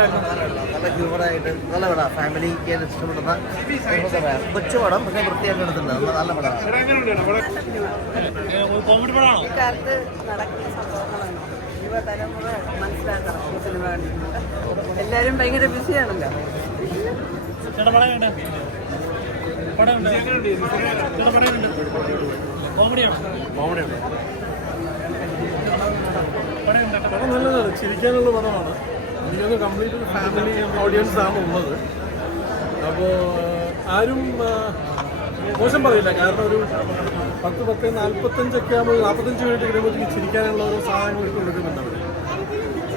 നല്ല ഹ്യൂമറായിട്ട് നല്ല പടം, ഫാമിലിക്ക് ഇഷ്ടപ്പെടുന്ന കൊച്ചു പടം, പക്ഷേ വൃത്തിയായിട്ട് എടുത്തിട്ടുണ്ട്. നല്ല പടമാണ്. ഇക്കാലത്ത് നടക്കുന്ന സംഭവങ്ങളാണ് യുവതലമുറ മനസ്സിലാക്കണം. ഈ സിനിമ കണ്ടിട്ടുണ്ട്. എല്ലാവരും ഭയങ്കര ബിസിയാണല്ലോ. പടം നല്ലതാണ്, ചിരിക്കാനുള്ള പടമാണ്. എനിക്കൊന്ന് കംപ്ലീറ്റ് ഫാമിലി ഓഡിയൻസ് ആണ് ഉള്ളത്. അപ്പോൾ ആരും മോശം പറയില്ല. കാരണം ഒരു 10-45 ആകുമ്പോൾ 45 മിനിറ്റ് കഴിയുമ്പോഴത്തേക്ക് ചിരിക്കാനുള്ള ഓരോ സാധനങ്ങൾ എടുത്ത് കൊടുക്കുന്നുണ്ട് അവർ.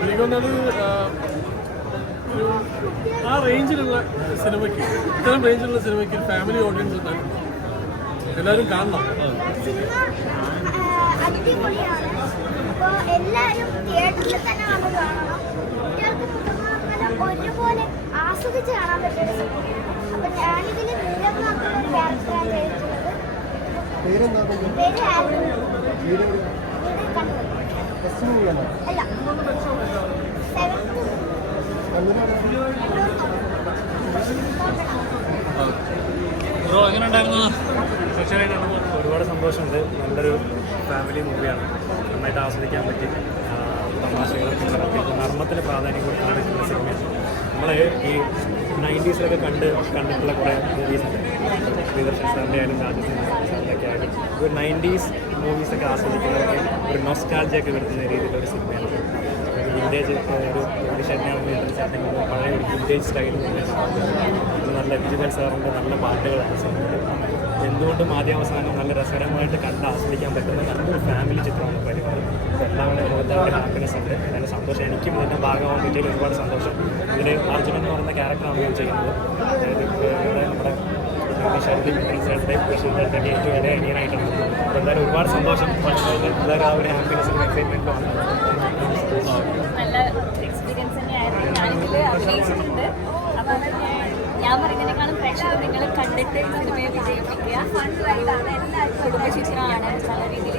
എനിക്കൊന്നത് ഒരു ആ റേഞ്ചിലുള്ള സിനിമയ്ക്ക്, ഇത്തരം റേഞ്ചിലുള്ള സിനിമയ്ക്ക് ഫാമിലി ഓഡിയൻസ് ഉണ്ടായിരുന്നു. എല്ലാവരും കാണണം. അടിപൊളിയാണ്. അപ്പോൾ എല്ലാവരും തിയേറ്ററിൽ തന്നെ വന്ന് കാണണം. കുട്ടികൾക്ക് മുതിർന്നവർക്കെല്ലാം ഒരുപോലെ ആസ്വദിച്ച് കാണാൻ പറ്റിയൊരു സിനിമയാണ്. അപ്പം ഞാനിതിൽ നീലമാക്കുള്ള ക്യാരക്ടറാണ് ചെയ്തിട്ടുള്ളത്. പേര് ആൽബം. വീട് കണ്ടത് അല്ല, 7th. ഒരുപാട് സന്തോഷമുണ്ട്. നല്ലൊരു ഫാമിലി മൂവിയാണ്. നന്നായിട്ട് ആസ്വദിക്കാൻ പറ്റി. തമാശകളും നർമ്മത്തിന് പ്രാധാന്യം കൊടുക്കാൻ പറ്റുന്ന സിനിമയാണ്. നമ്മൾ ഈ 90s കണ്ടിട്ടുള്ള കുറേ മൂവീസുണ്ട്. ശ്രീദർശൻ സാറിൻ്റെ ആയാലും രാജസിംഹ സാറിൻ്റെയൊക്കെ ആയാലും ഒരു 90s മൂവീസൊക്കെ ആസ്വദിക്കുന്നതൊക്കെ ഒരു നൊസ്റ്റാൾജിയൊക്കെ വരുത്തുന്ന രീതിയിലൊരു സിനിമയാണ്. വിൻറ്റേജ് ഒരു ശരിയാണെന്ന് പഴയ ഒരു വിൻറ്റേജ് സ്റ്റൈലിൽ നല്ല വിജുവൽ സാറിൻ്റെ നല്ല പാട്ടുകളാണ് സിനിമയിൽ. എന്തുകൊണ്ടും ആദ്യാവസാനം നല്ല രസകരമായിട്ട് കണ്ട് ആസ്വദിക്കാൻ പറ്റുന്ന നല്ലൊരു ഫാമിലി ചിത്രമാണ് പരിപാടി. അപ്പോൾ എല്ലാവരുടെ മുഖത്ത് ഒരു ഹാപ്പിനെസ് ഉണ്ട്. അതിൻ്റെ സന്തോഷം എനിക്കും ഇതിൻ്റെ ഭാഗമാകാൻ പറ്റിയ ഒരുപാട് സന്തോഷം. ഇതിൽ അർജുനൻ എന്ന് പറയുന്ന ക്യാരക്ടറാണ് ഞാൻ ചെയ്യുന്നത്. അതായത് ഇവിടെ നമ്മുടെ ഷർദിൻ്റെ ബഷീറിൻ്റെ ഏറ്റവും ഇടയിൽ അനിയനായിട്ടാണ്. അപ്പോൾ എന്തായാലും ഒരുപാട് സന്തോഷം. എന്തായാലും ആ ഒരു ഹാപ്പിനെസ്സും എക്സൈറ്റ്മെൻറ്റുമാണ്. നല്ല എക്സ്പീരിയൻസ് തന്നെയായിരുന്നു. ഞാനിതിൽ അഭിനയിച്ചിട്ടുണ്ട്. അപ്പം ഞാൻ പറയുന്നതിനേക്കാളും പ്രേക്ഷകർ നിങ്ങൾ കണ്ടിട്ട് സിനിമയെ വിജയിപ്പിക്കുക. ഫണ്ടായിട്ടാണ്, എല്ലാവർക്കും കുടുംബ ചിത്രമാണ്. നല്ല രീതിയിൽ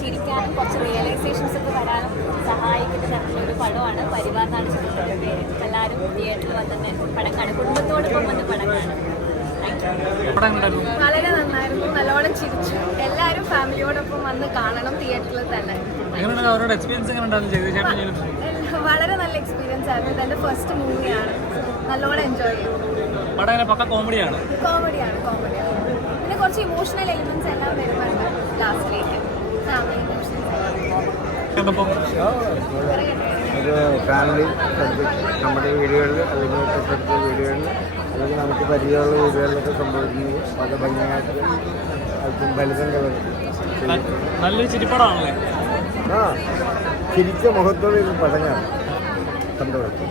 ചിരിക്കാനും കുറച്ച് റിയലൈസേഷൻസ് ഒക്കെ വരാനും സഹായിക്കുന്ന തരത്തിലൊരു പടമാണ്. പരിവാർ എന്നാണ് ചിത്രത്തിൻ്റെ പേര്. എല്ലാവരും തിയേറ്ററിൽ വന്നിട്ട് പടം കാണും, കുടുംബത്തോടൊപ്പം വന്ന് പടം കാണും. വളരെ നന്നായിരുന്നു. നല്ലോണം ചിരിച്ചു. എല്ലാവരും ഫാമിലിയോടൊപ്പം വന്ന് കാണണം തിയേറ്ററിൽ തന്നെ. വളരെ നല്ല എക്സ്പീരിയൻസ് ആയിരുന്നു. ഇതെൻ്റെ ഫസ്റ്റ് മൂവിയാണ്. നല്ലോണം എൻജോയ് ചെയ്തു. കോമഡിയാണ്. പിന്നെ കുറച്ച് ഇമോഷണൽ എലിമെന്റ്സ് എല്ലാം വരുന്നുണ്ട് ലാസ്റ്റിലേക്ക്. ഒരു ഫാമിലി നമ്മുടെ വീടുകളിൽ അല്ലെങ്കിൽ തൊട്ടടുത്ത വീടുകളിൽ അല്ലെങ്കിൽ നമുക്ക് പരിചയമുള്ള വീടുകളിലൊക്കെ സംഭവിക്കുന്നത് വളരെ ഭംഗിയായിട്ട് അല്പം ഫലിതം നല്ലൊരു ചിരിപ്പടമാണല്ലേ. ആ ചിരിച്ച മുഖത്തോടെ ഒരു പടങ്ങാണ് കണ്ടുകൊടുക്കും.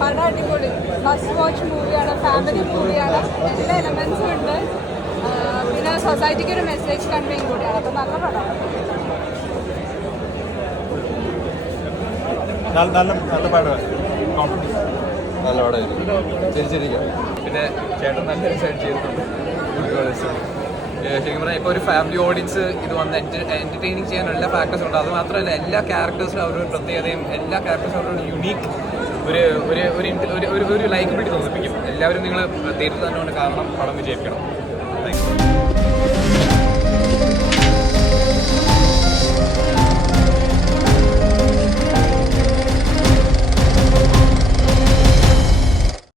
പടം അടിപൊളി ഫസ്റ്റ് വാച്ച് മൂവിയാണ്. ഫാമിലി മൂവിയാണ്. എല്ലാ എലമെൻസും ഉണ്ട്. പിന്നെ സൊസൈറ്റിക്ക് ഒരു മെസ്സേജ് കൺവേയും കൂടിയാണ്. അപ്പം നല്ല പടമാണ്. നല്ല പടമായിരുന്നു. നല്ല പടമായിരുന്നു. ചിരിച്ചിരിക്കാം. പിന്നെ ചേട്ടൻ നല്ലൊരു സൈഡ് ചെയ്തിട്ടുണ്ട്. ശരിക്കും പറഞ്ഞാൽ ഇപ്പോൾ ഒരു ഫാമിലി ഓഡിയൻസ് ഇത് വന്ന് എൻ്റർടൈനിങ് ചെയ്യാൻ എല്ലാ ഫാക്ടേഴ്സും ഉണ്ട്. അത് മാത്രമല്ല എല്ലാ ക്യാരക്ടേഴ്സിനും അവരൊരു പ്രത്യേകതയും എല്ലാ ക്യാരക്ടേഴ്സും അവരൊരു യുണീക്ക് ഒരു ലൈക്കബിലിറ്റി തോന്നിപ്പിക്കും. എല്ലാവരും നിങ്ങൾ തിയേറ്ററിൽ തന്നെ കൊണ്ട് കാരണം പടം വിജയിക്കണം.